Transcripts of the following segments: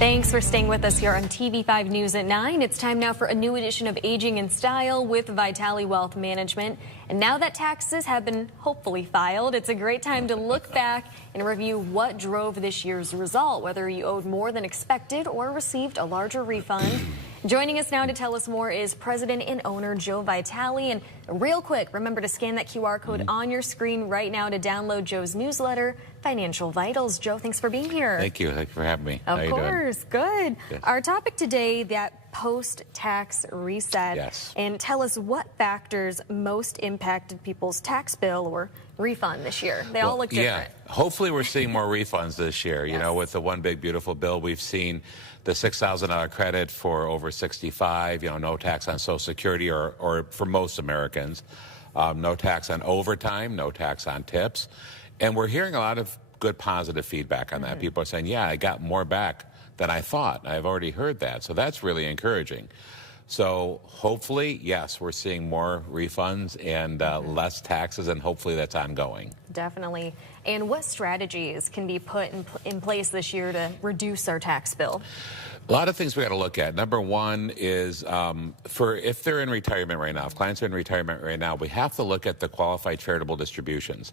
Thanks for staying with us here on TV5 News at 9. It's time now for a new edition of Aging in Style with Vitale Wealth Management. And now that taxes have been hopefully filed, it's a great time to look back and review what drove this year's result, whether you owed more than expected or received a larger refund. Joining us now to tell us more is President and owner Joe Vitale. And real quick, remember to scan that QR code on your screen right now to download Joe's newsletter, Financial Vitals. Joe, thanks for being here. Thank you. Thank you for having me. Of course. Good. Yes. Our topic today, that post-tax reset. Yes. And tell us what factors most impacted people's tax bill or refund this year. They all look different. Yeah. Hopefully we're seeing more refunds this year. You know, with the One Big Beautiful Bill, we've seen the $6,000 credit for over 65, no tax on Social Security or for most Americans, no tax on overtime, no tax on tips. And we're hearing a lot of good positive feedback on that. People are saying, yeah, I got more back than I thought. I've already heard that. So that's really encouraging. So hopefully, yes, we're seeing more refunds and less taxes, and hopefully that's ongoing. Definitely. And what strategies can be put in place this year to reduce our tax bill? A lot of things we got to look at. Number one is if they're in retirement right now, if clients are in retirement right now, we have to look at the qualified charitable distributions.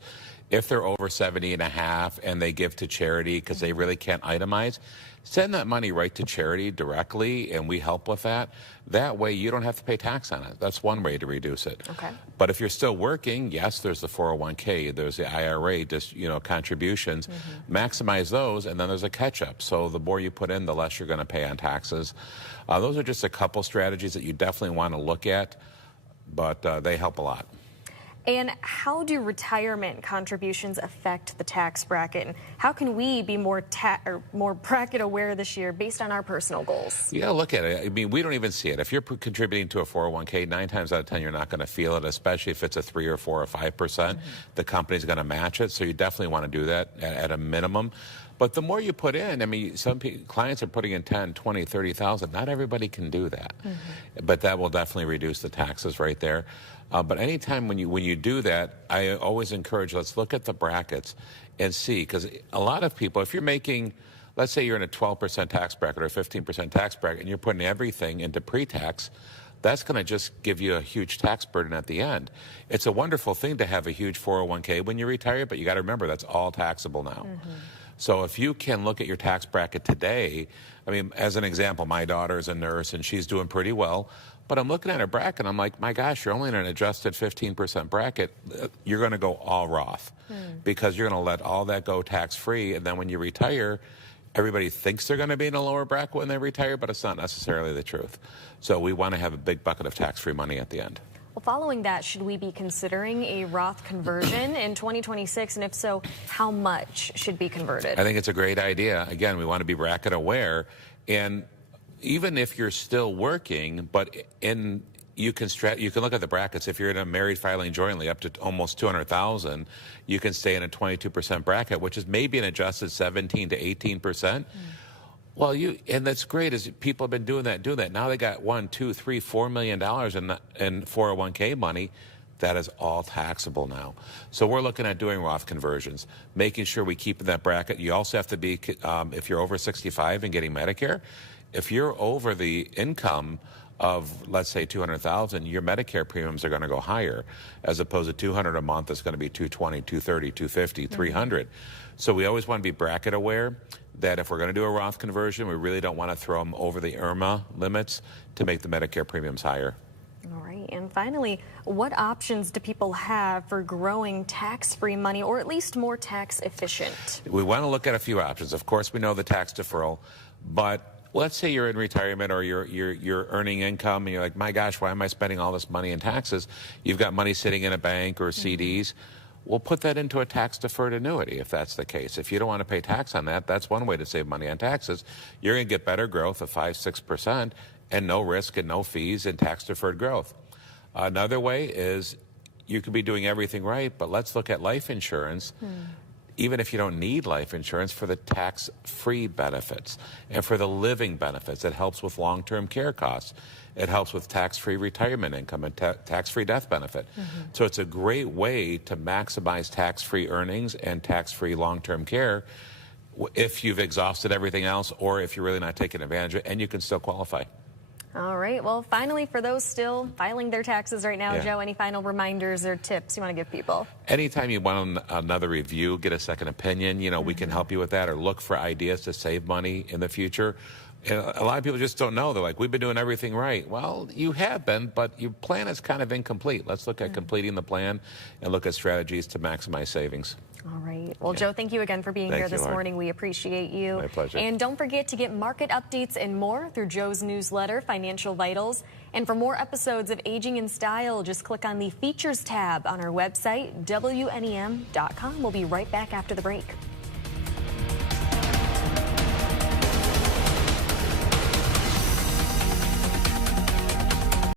If they're over 70 and a half and they give to charity because they really can't itemize, send that money right to charity directly, and we help with that. That way you don't have to pay tax on it. That's one way to reduce it. Okay. But if you're still working, yes, there's the 401k, there's the IRA, just contributions. Maximize those, and then there's a catch-up. So the more you put in, the less you're going to pay on taxes. Those are just a couple strategies that you definitely want to look at, but they help a lot. And how do retirement contributions affect the tax bracket? And how can we be more bracket aware this year based on our personal goals? Yeah, look at it. I mean, we don't even see it. If you're contributing to a 401k, 9 times out of 10, you're not going to feel it, especially if it's a 3 or 4 or 5%. The company's going to match it. So you definitely want to do that at a minimum. But the more you put in, I mean, some clients are putting in 10, 20, 30,000. Not everybody can do that. But that will definitely reduce the taxes right there. But anytime when you do that, I always encourage, let's look at the brackets and see. Because a lot of people, if you're making, let's say you're in a 12% tax bracket or 15% tax bracket, and you're putting everything into pre-tax, that's going to just give you a huge tax burden at the end. It's a wonderful thing to have a huge 401k when you retire, but you got to remember that's all taxable now. So if you can look at your tax bracket today, I mean, as an example, my daughter's a nurse and she's doing pretty well, but I'm looking at her bracket and I'm like, my gosh, you're only in an adjusted 15% bracket. You're going to go all Roth because you're going to let all that go tax-free, and then when you retire, everybody thinks they're going to be in a lower bracket when they retire, but it's not necessarily the truth. So we want to have a big bucket of tax-free money at the end. Well, following that, should we be considering a Roth conversion in 2026? And if so, how much should be converted? I think it's a great idea. Again, we want to be bracket aware. And even if you're still working, but you can look at the brackets. If you're in a married filing jointly up to almost 200,000, you can stay in a 22% bracket, which is maybe an adjusted 17 to 18%. Well, and that's great. Is people have been doing that. Now they got $1, $2, $3, $4 million in 401k money. That is all taxable now. So we're looking at doing Roth conversions, making sure we keep in that bracket. You also have to be, if you're over 65 and getting Medicare, if you're over the income of, let's say, 200,000, your Medicare premiums are going to go higher, as opposed to 200 a month. It's going to be 220, 230, 250, 300. So we always want to be bracket aware that if we're going to do a Roth conversion, we really don't want to throw them over the IRMA limits to make the Medicare premiums higher. All right. And finally, what options do people have for growing tax-free money, or at least more tax efficient? We want to look at a few options. Of course, we know the tax deferral, but let's say you're in retirement or you're earning income and you're like, my gosh, why am I spending all this money in taxes? You've got money sitting in a bank or CDs. We'll put that into a tax-deferred annuity if that's the case. If you don't want to pay tax on that, that's one way to save money on taxes. You're going to get better growth of 5, 6% and no risk and no fees and tax-deferred growth. Another way is you could be doing everything right, but let's look at life insurance. Even if you don't need life insurance, for the tax-free benefits and for the living benefits. It helps with long-term care costs. It helps with tax-free retirement income and tax-free death benefit. So it's a great way to maximize tax-free earnings and tax-free long-term care if you've exhausted everything else or if you're really not taking advantage of it, and you can still qualify. All right. Well, finally, for those still filing their taxes right now, Yeah. Joe, any final reminders or tips you want to give people? Anytime you want another review, get a second opinion, we can help you with that, or look for ideas to save money in the future. And a lot of people just don't know. They're like, we've been doing everything right. Well, you have been, but your plan is kind of incomplete. Let's look at completing the plan and look at strategies to maximize savings. All right. Well, Joe, thank you again for being here this morning. We appreciate you. My pleasure. And don't forget to get market updates and more through Joe's newsletter, Financial Vitals. And for more episodes of Aging in Style, just click on the Features tab on our website, WNEM.com. We'll be right back after the break.